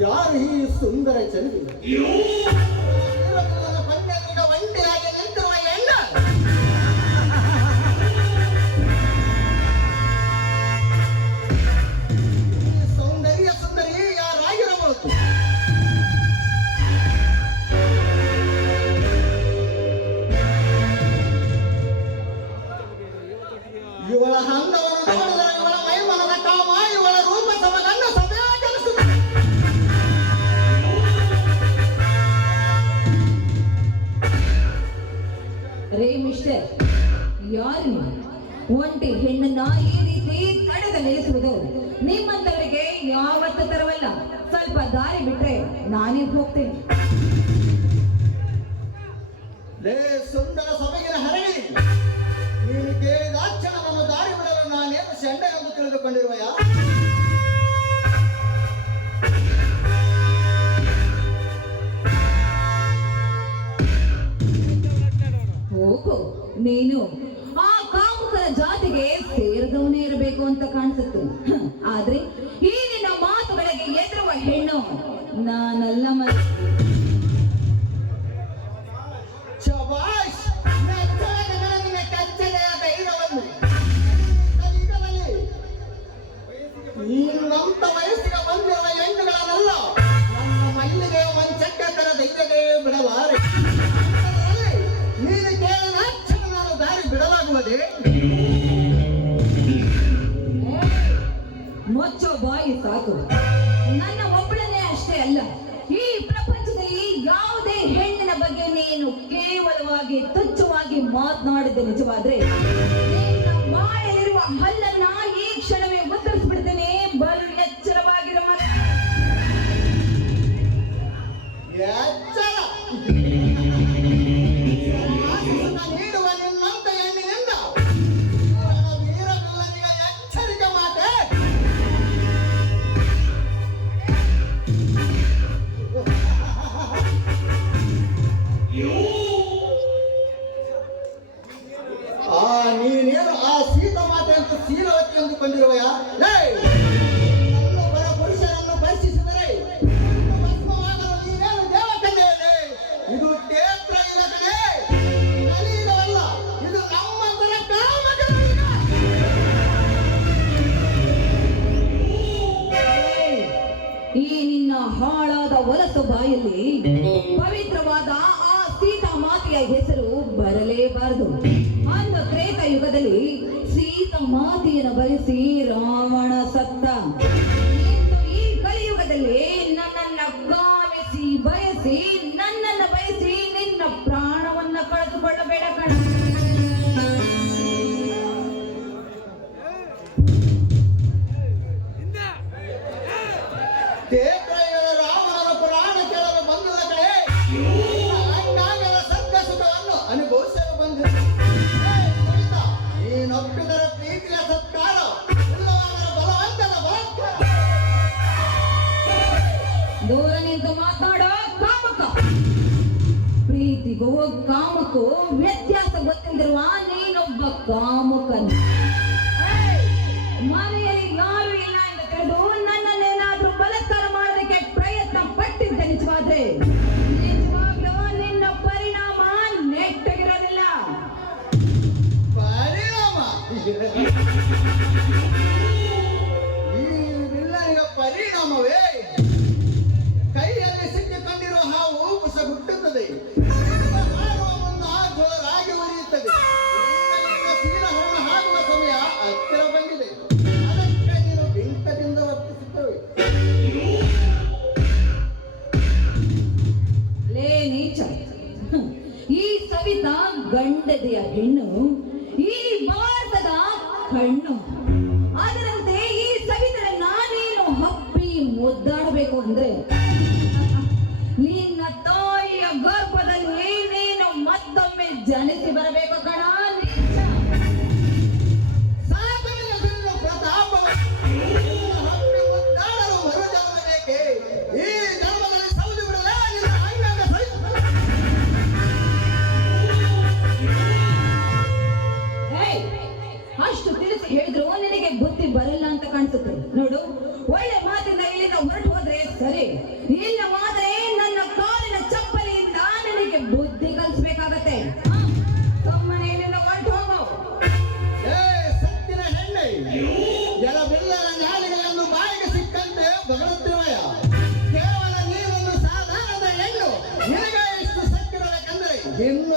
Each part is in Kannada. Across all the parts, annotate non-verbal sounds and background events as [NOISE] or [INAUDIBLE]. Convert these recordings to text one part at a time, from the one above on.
यार ही सुंदर चल रही ರೇ ಮಿಸ್ಟರ್ ಯಾರು ಒಂಟಿ ಹೆಣ್ಣನ್ನ ಈ ರೀತಿ ಕಡೆದ ನಿಲ್ಲಿಸುವುದು. ನಿಮ್ಮಂತವರಿಗೆ ಯಾವತ್ತು ತರವಲ್ಲ. ಸ್ವಲ್ಪ ದಾರಿ ಬಿಟ್ರೆ ನಾನೇ ಹೋಗ್ತೇನೆ. ಸುಂದರ ಸೊಬಗಿನ ಹರಡಿ ನೀನು ದಾರಿ ಬಿಡಲು ನಾನೇನು ಎಂದು ತಿಳಿದುಕೊಂಡಿರುವ ಯಾರು ನೀನು ಆ ಕಾಮುಕರ ಜಾತಿಗೆ ಸೇರಿದವನೇ ಇರಬೇಕು ಅಂತ ಕಾಣಿಸುತ್ತೆ. ಆದ್ರೆ ಈ ನಿನ್ನ ಮಾತುಗಳಿಗೆ ಎದುರುವ ಹೆಣ್ಣು, ನಾನಲ್ಲ ಮತ್ತೆ ಹೆಸರು ಬರಲೇಬಾರದು. ಅಂತ ತ್ರೇತ ಯುಗದಲ್ಲಿ ಸೀತ ಮಾತೆಯನ್ನು ಬಯಸಿ ರಾವಣ ಸತ್ತ. ಈ ಕಲಿಯುಗದಲ್ಲಿ ನನ್ನನ್ನ ಗಾಮಿಸಿ ಬಯಸಿ, ನನ್ನನ್ನು ಬಯಸಿ ನಿನ್ನ ಪ್ರಾಣವನ್ನ ಕಳೆದುಕೊಳ್ಳಬೇಡ ಕಣ. Yeah. ಗೋವು ಕಾಮಕ್ಕೂ ವ್ಯತ್ಯಾಸ ಗೊತ್ತಿರುವ என்ன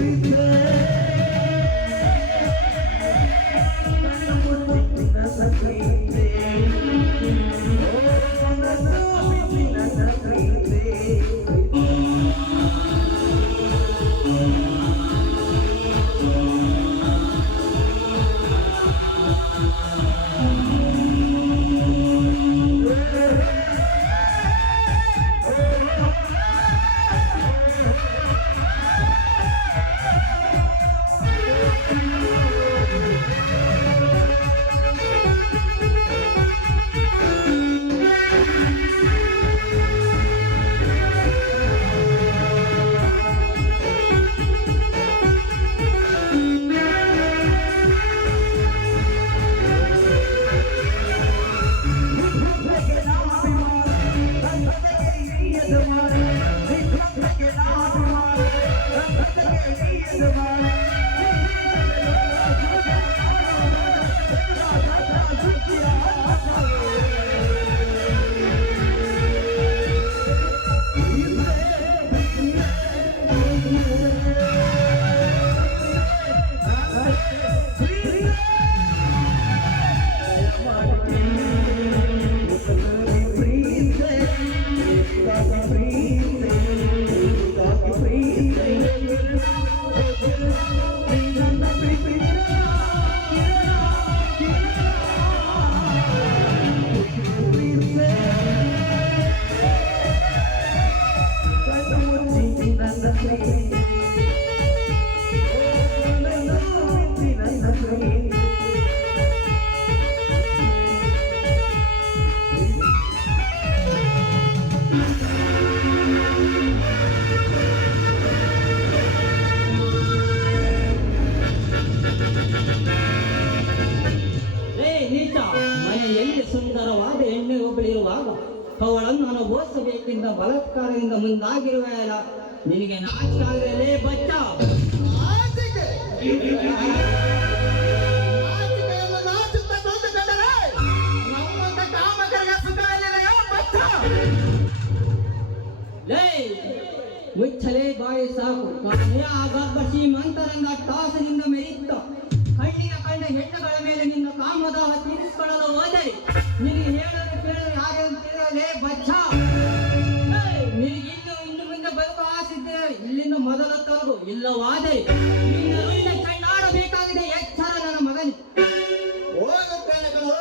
treat ಒಬ್ಬಳಿರುವಾಗ ಅವಳನ್ನು ಅನುಭವಿಸಬೇಕೆಂದ ಬಲತ್ಕಾರದಿಂದ ಮುಂದಾಗಿರುವೆಯಲ್ಲ ನಿನಗೆ ನಾಚಾಗಲೇ ಬಚ್ಚ. ನಾಚಿಕೆ. ಮುಚ್ಚಲೇ ಬಾಯಿ ಸಾಕು. ಕಾಣೆ ಆಗಬ್ಬ ಶ್ರೀಮಂತರಂಗ ಟಾಸದಿಂದ ಮೆರಿತ್ತ. ಕಣ್ಣಿನ ಕಂಡ ಹೆಣ್ಣುಗಳ ಮೇಲೆ ನಿನ್ನ ಕಾಮದಾಹ ತೀರಿಸಿಕೊಳ್ಳಲು ಹೋದರೆ ಮೊದಲ ತಲುಗು ಇಲ್ಲವಾದರೆ ನಿನ್ನ ಕಣ್ಣಾಡಬೇಕಾಗಿದೆ, ಎಚ್ಚರ ನನ್ನ ಮಗನಿ ಹೋಗುತ್ತೇನೆ ಕಣೋ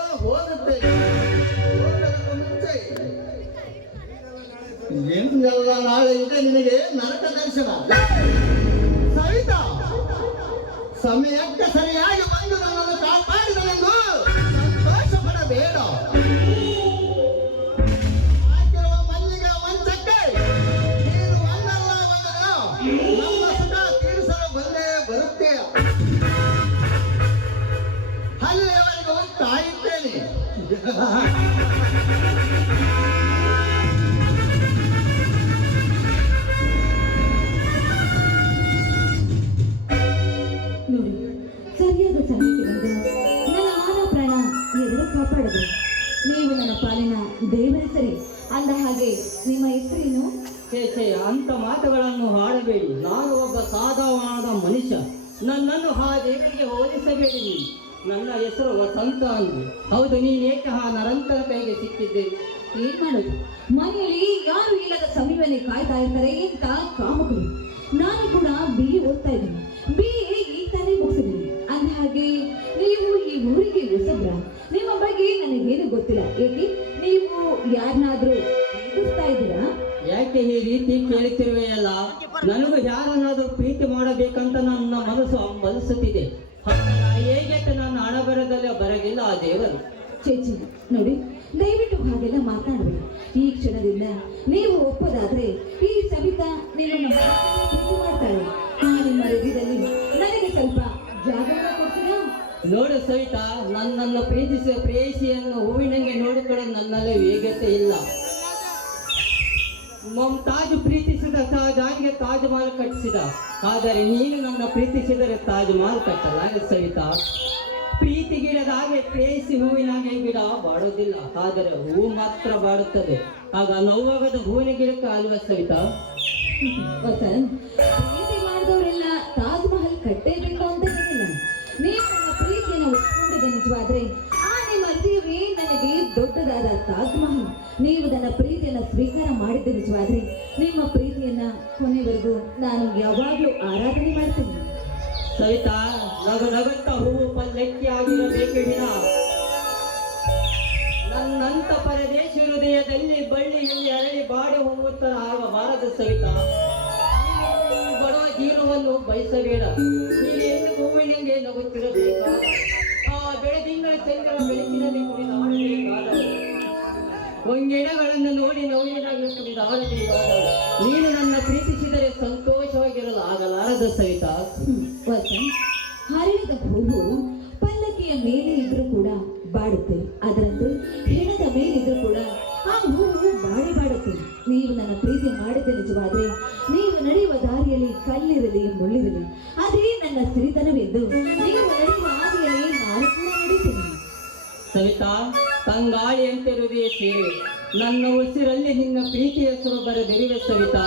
ಎಂದೆಲ್ಲ ನಾಳೆ ಇದೆ ನಿನಗೆ ನರಕ ದರ್ಶನ. ಸವಿತಾ, ಸಮಯಕ್ಕೆ ಸರಿಯಾಗಿ ಬಂದು ನನ್ನನ್ನು ಕಾಪಾಡಿದನೆಂದು Yeah. [LAUGHS] [LAUGHS] ಏಕೆ ನೀವು ಯಾರನ್ನಾದ್ರೂ ಪ್ರೀತಿಸ್ತಾ ಇದ್ದೀರಾ? ಯಾಕೆ ಈ ರೀತಿ ಕೇಳುತ್ತಿರುವೆಯಲ್ಲ ನನಗೂ ಯಾರನ್ನಾದ್ರೂ ಪ್ರೀತಿ ಮಾಡಬೇಕಂತ ನನ್ನ ಮನಸ್ಸು ಹಂಬಲಿಸುತ್ತಿದೆ ಪ್ರೀತಿಸಿದ ತಾಜಾನಿಗೆ ತಾಜ್ ಮಹಲ್ ಕಟ್ಟಿಸಿದ. ಆದರೆ ನೀನು ನನ್ನ ಪ್ರೀತಿಸಿದರೆ ತಾಜ್ ಮಹಲ್ ಕಟ್ಟಲ್ಲ ಸವಿತಾ. ಪ್ರೀತಿ ಗಿಡದ ಹಾಗೆ ಹೂವಿನಾಗೆ ಹೂವಿನ ಹಾಗೆ ಗಿಡ ಬಾಡೋದಿಲ್ಲ. ಆದರೆ ಹೂ ಮಾತ್ರ ಬಾಡುತ್ತದೆ. ಆಗ ನೋವಾಗದ ಹೂವಿನ ಗಿಡಕ್ಕೆ ಅಲ್ವ ಸವಿತಾ? ಪ್ರೀತಿ ಮಾಡಿದವರೆಲ್ಲ ತಾಜ್ ಮಹಲ್ ಕಟ್ಟೇಬೇಕು ಅಂತ ಏನಿಲ್ಲ ನೀವು ನನ್ನ ಪ್ರೀತಿಯನ್ನು ಒಪ್ಪಿಕೊಂಡಿದ್ದೆ ನಿಜವಾದ್ರೆ, ಆ ನಿಮ್ಮ ನನಗೆ ದೊಡ್ಡದಾದ ತಾಜ್ ಮಹಲ್. ನೀವು ನನ್ನ ಪ್ರೀತಿಯನ್ನು ಸ್ವೀಕಾರ ಮಾಡಿದ್ದೆ ನಿಜವಾದ್ರೆ ನಿಮ್ಮ ಪ್ರೀತಿಯನ್ನ ಕೊನೆವರೆಗೂ ನಾನು ಯಾವಾಗಲೂ ಆರಾಧನೆ ಮಾಡ್ತೀನಿ. ಸವಿತಾ, ನಗು ನಗಂತ ಹೂವು ಪಲ್ಲಕ್ಕಿ ಆಗಿರಬೇಕು ವಿನ ನನ್ನಂತ ಪರದೇಶ ಹೃದಯದಲ್ಲಿ ಬಳ್ಳಿಯಲ್ಲಿ ಅರಳಿ ಬಾಡಿ ಹೋಗುತ್ತ ಆಗಬಾರದು ಸವಿತಾ. ಬರುವ ಜೀವನವನ್ನು ಬಯಸಬೇಡ. ನೀನು ಹೂವಿನಿಂದ ನಗುತ್ತಿರಬೇಕ ಆ ಬೆಳದಿಂಗಳ ಚಂದ್ರ ಬೆಳಕಿನಲ್ಲಿ ಕುಣಿದಾಡಬೇಕಾದ. ಹೊಂಗೆಣಗಳನ್ನು ನೋಡಿ ಕುಣಿದಾಡಬೇಕಾದ ನೀನು ನನ್ನ ಪ್ರೀತಿಸಿದರೆ ಸಂತೋಷವಾಗಿರಲು ಆಗಲಾರದ ಸಹಿತ ಹರಿದ ವಸಂತ್ ಹರಳಿದ ಹೂವು ಪಲ್ಲಕ್ಕಿಯ ಮೇಲೆ ಇದ್ರೂ ಕೂಡ ಬಾಡುತ್ತೆ. ಅದರಂತೆ ಹೆಣದ ಮೇಲಿದ್ರೂ ಕೂಡ ಆ ಹೂವು ಬಾಡಿ ಬಾಡುತ್ತೆ. ನೀವು ನನ್ನ ಪ್ರೀತಿ ಮಾಡಿದ್ದೆ ನಿಜವಾದ್ರೆ ನೀವು ನಡೆಯುವ ದಾರಿಯಲ್ಲಿ ಕಲ್ಲಿರಲಿ ಮುಳ್ಳಿರಲಿ ಅದೇ ನನ್ನ ಸಿರಿತನವೆಂದು ನೀವು ನಡೆಯುವ ಹಾದಿಯಲ್ಲಿ ನಾನು ಕೂಡ ನಡೀತೀನಿ ಸವಿತಾ ತಂಗಾಳಿಯಂತೆ ಹೃದಯ ಸೇರಿ. ನನ್ನ ಉಸಿರಲ್ಲಿ ನಿನ್ನ ಪ್ರೀತಿಯ ಹೆಸರು ಬರೆದಿರುವೆ ಸವಿತಾ.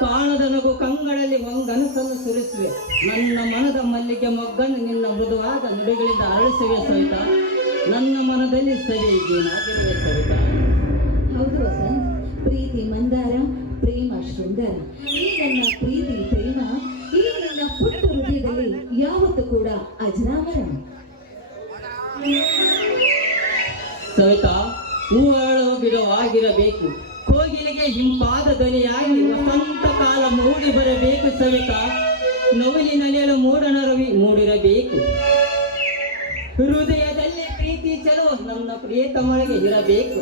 ಕಾಣದ ನಗು ಕಂಗಳಲ್ಲಿ ಒಂಗನಸನ್ನು ಸುರಿಸುವೆ. ನನ್ನ ಮನದ ಮಲ್ಲಿಗೆ ಮೊಗ್ಗನ್ನು ನಿನ್ನ ಮೃದುವಾದ ನುಡಿಗಳಿಂದ ಅರಳಿಸುವೆ ಸವಿತಾ. ನನ್ನ ಮನದಲ್ಲಿ ಸರಿ ಏನಾಗಿರುವೆ ಸವಿತಾ. ಹೌದು ವಸಂತ್, ಪ್ರೀತಿ ಮಂದಾರ, ಪ್ರೇಮ ಶೃಂಗಾರ ಈ ನನ್ನ ಪ್ರೀತಿ, ಪ್ರೇಮ, ಈ ನನ್ನ ಪುಟ್ಟ ಹೃದಯದಲ್ಲಿ ಯಾವತ್ತೂ ಕೂಡ ಅಜರಾಮರ. ಸವಿತಾ ಹೂಗಳು ಬಿಡುವಾಗಿರಬೇಕು. ಕೋಗಿಲಿಗೆ ಹಿಂಪಾದ ಧ್ವನಿಯಾಗಿ ವಸಂತ ಕಾಲ ಮೂಡಿ ಬರಬೇಕು ಸವಿತ. ನವಲಿ ನಲಿಯಲು ಮೂಡನ ರವಿ ಮೂಡಿರಬೇಕು. ಹೃದಯದಲ್ಲಿ ಪ್ರೀತಿ ಚಲೋ ನನ್ನ ಪ್ರಿಯತಮಳಿಗೆ ಇರಬೇಕು.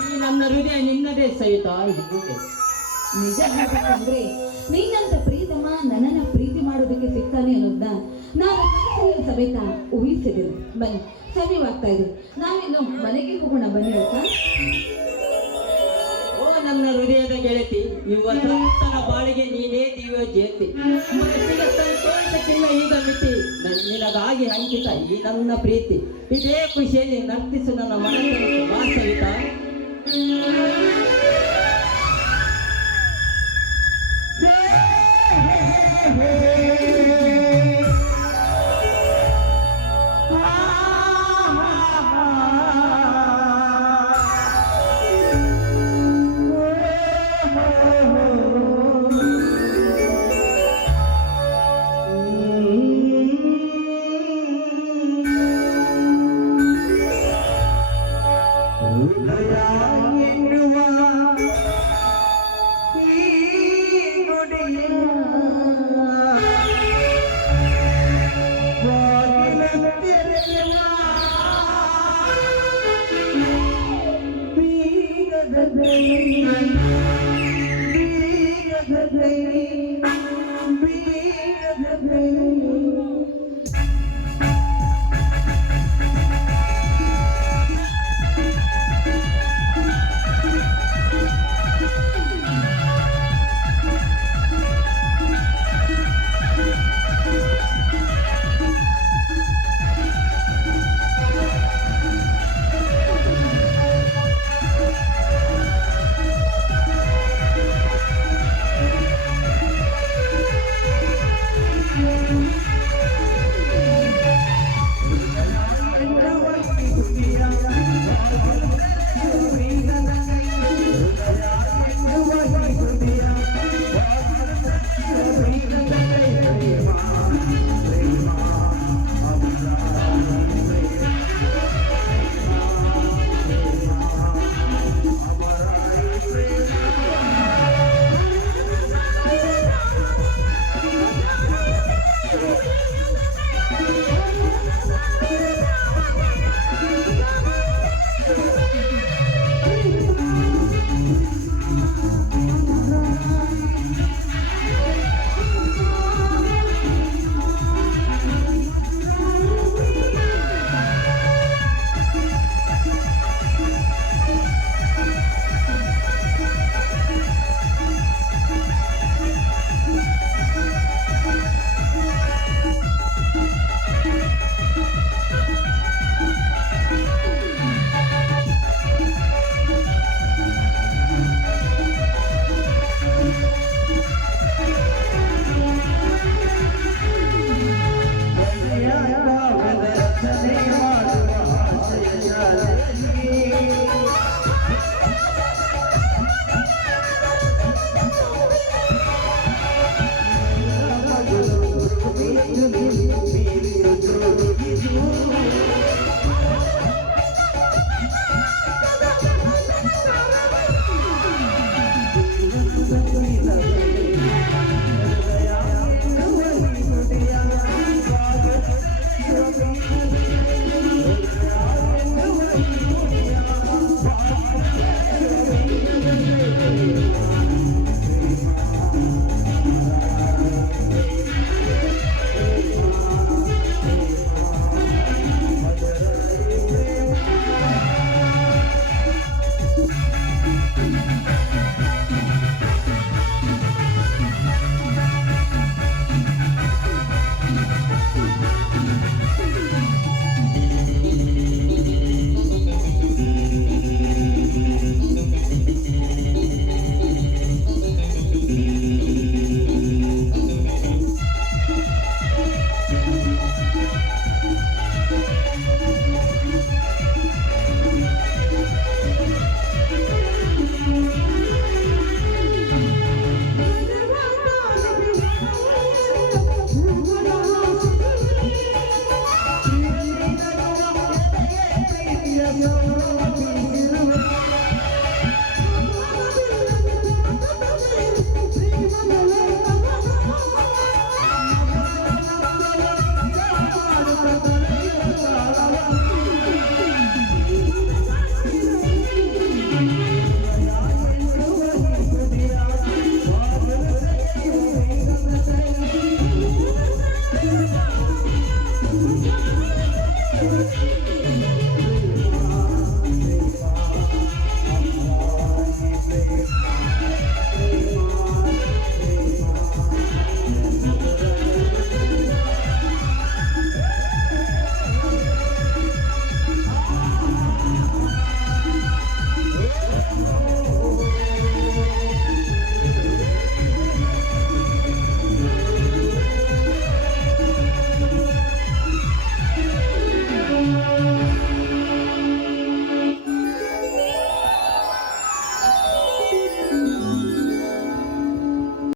ಈ ನನ್ನ ಹೃದಯ ನಿನ್ನದೇ ಸಹಿತ ನಿಜ ಹೇಳಬೇಕಂದ್ರೆ ನಿನ್ನಂತ ಪ್ರೀತಮ ಪ್ರೀತಿ ಮಾಡೋದಕ್ಕೆ ಸಿಗ್ತಾನೆ ಅನ್ನೋದನ್ನ ನಾನು ಕನಸಿನಲ್ಲಿ ಸಮೇತ ಊಹಿಸಿದ್ದೇನೆ ಬನ್ನಿ ಸಮಯವಾಗ್ತಾ ಇದೆ. ನಾವಿನ್ನು ಮನೆಗೆ ಹೋಗೋಣ, ಬನ್ನಿ ಆಯ್ತಾ? ಓ, ನನ್ನ ಹೃದಯದ ಗೆಳತಿ ಯುವ ಸಂತನ ಬಾಳಿಗೆ ನೀನೇ ದಿವ್ಯ ಜ್ಯೋತಿ. ಈಗ ಮಿತಿ. ನಿನಗಾಗಿ ಅಂಕಿತ ಈ ನನ್ನ ಪ್ರೀತಿ. ಇದೇ ಖುಷಿಯಲ್ಲಿ ನರ್ತಿಸು ನನ್ನ ಮನಸ್ಸನ್ನು ವಾಸವಿತ?